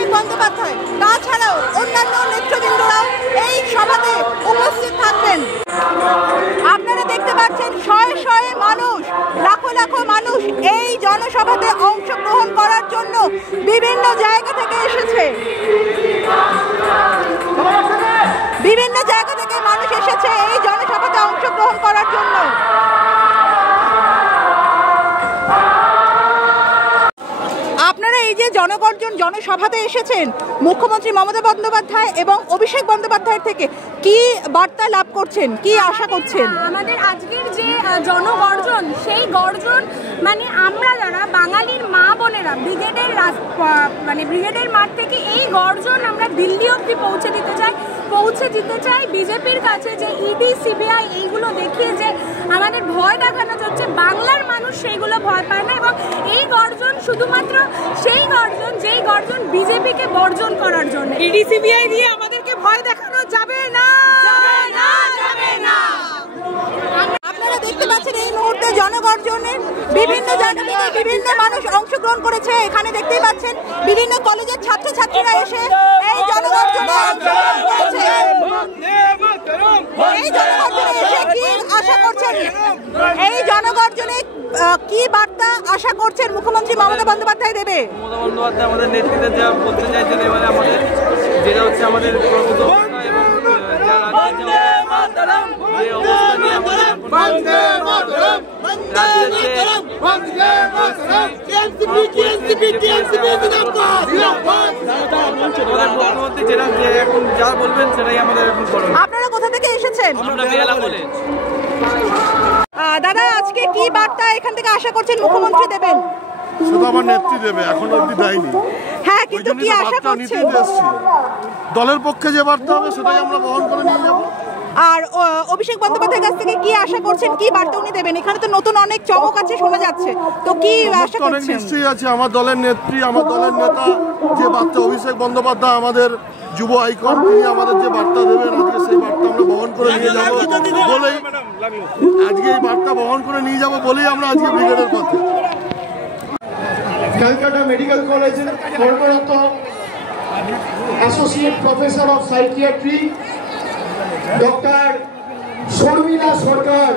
অভিষেক বন্দ্যোপাধ্যায় তাছাড়াও অন্যান্য নেতৃবৃন্দরাও এই সভাতে উপস্থিত থাকবেন। আপনারা দেখতে পাচ্ছেন শয়ে শয়ে মানুষ, লাখো লাখো মানুষ এই জনসভাতে অংশগ্রহণ করার জন্য বিভিন্ন জায়গা থেকে এসেছে। বিভিন্ন জায়গা থেকে মানুষ এসেছে এই জনসভাতে অংশগ্রহণ করার জন্য। আপনারা এই যে জনগর্জন জনসভাতে এসেছেন, মুখ্যমন্ত্রী মমতা বন্দ্যোপাধ্যায় এবং অভিষেক বন্দ্যোপাধ্যায়ের থেকে কি বার্তা লাভ করছেন, কি আশা করছেন? আমাদের আজকের যে জনগর্জন, সেই গর্জন মানে আমরা যারা বাঙালির মা বোনেরা ব্রিগেডের মাঠ থেকে এই গর্জন আমরা দিল্লি অবধি পৌঁছে দিতে চাই বিজেপির কাছে, যে ইডি সিবিআই এইগুলো দেখিয়ে যে আমাদের ভয় দেখানো হচ্ছে, বাংলার মানুষ সেইগুলো ভয় পায় না। এবং এই গর্জন শুধুমাত্র সেই গর্জন যেই গর্জন বিজেপিকে বর্জন করার জন্য। ইডি সিবিআই দিয়ে আমাদেরকে ভয় দেখানো যাবে না, যাবে না। আপনারা দেখতে পাচ্ছেন এই মুহূর্তে জনগর্জনের বিভিন্ন জায়গা থেকে বিভিন্ন মানুষ অংশগ্রহণ করেছে। এখানে দেখতেই পাচ্ছেন বিভিন্ন কলেজের ছাত্রছাত্রীরা এসে এই জনগর্জনে অংশগ্রহণ করেছে। এই জনগর্জনে এসে কি আশা করছেন, এই জনগর্জনে কি বার্তা আশা করছেন মুখ্যমন্ত্রী মমতা বন্দ্যোপাধ্যায় দেবে? মমতা বন্দ্যোপাধ্যায় আমাদের নেতৃত্বে যা বলতে চাইছেন এবারে আমাদের যেটা হচ্ছে আমাদের প্রকৃত অবস্থা এবং যে অবস্থা নিয়ে মুখ্যমন্ত্রী যেটা এখন যা বলবেন সেটাই আমাদের এখন করুন। আপনারা কোথা থেকে এসেছেন? আমরা বেলা বলে। দাদা, আজকে কি বার্তা এখান থেকে আশা করছেন মুখ্যমন্ত্রী দেবেন? শুধু আমার নেত্রী দেবে, এখনো অব্দি দেয়নি। হ্যাঁ, কিন্তু কি আশা করছেন? দলের পক্ষে যে বার্তা হবে সেটাই আমরা বহন করে নিয়ে যাব। আর অভিষেক বন্দ্যোপাধ্যায়ের কাছ থেকে কি আশা করছেন, কি বার্তা উনি দেবেন? এখানে তো নতুন অনেক চমক আছে শোনা যাচ্ছে, তো কি আশা করছেন? নিশ্চয়ই আছে। আমার দলের নেত্রী, আমার দলের নেতা যে বার্তা, অভিষেক বন্দ্যোপাধ্যায় আমাদের যুব আইকন, তিনি আমাদের যে বার্তা দেবেন আজকে সেই বার্তা আমরা বহন করে নিয়ে যাব বলেই আজকে এই বার্তা বহন করে নিয়ে যাব বলেই আমরা আজকে ব্রিগেডের পথে। ক্যালকাটা মেডিকেল কলেজের কর্মরত associate professor of psychiatry doctor Sharmila Sarkar,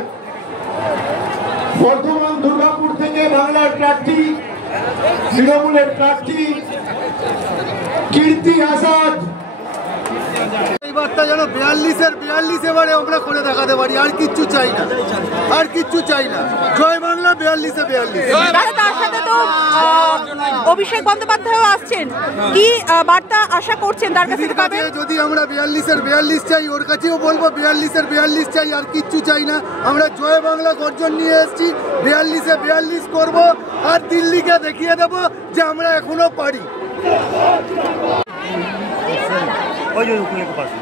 Bardhaman Durgapur থেকে বাংলার প্রার্থী, তৃণমূলের প্রার্থী কীর্তি আজাদ। এই বার্তা যেন 42 এবারে আমরা করে দেখাতে পারি, আর কিচ্ছু চাই না, আর কিচ্ছু চাই না। জয় বাংলা, 42-এ 42। তার সাথে তো অভিষেক বন্দ্যোপাধ্যায়ও আসছেন, কি বার্তা আশা করছেন তার কাছে পাবেন? যদি আমরা 42-এর 42 চাই, ওর কাছেও বলবো 42-এর 42 চাই, আর কিচ্ছু চাই না। আমরা জয় বাংলা গর্জন নিয়ে এসেছি, 42-এ 42 করব, আর দিল্লিকে দেখিয়ে দেবো যে আমরা এখনো পারি। ওই যে উপরে পাশে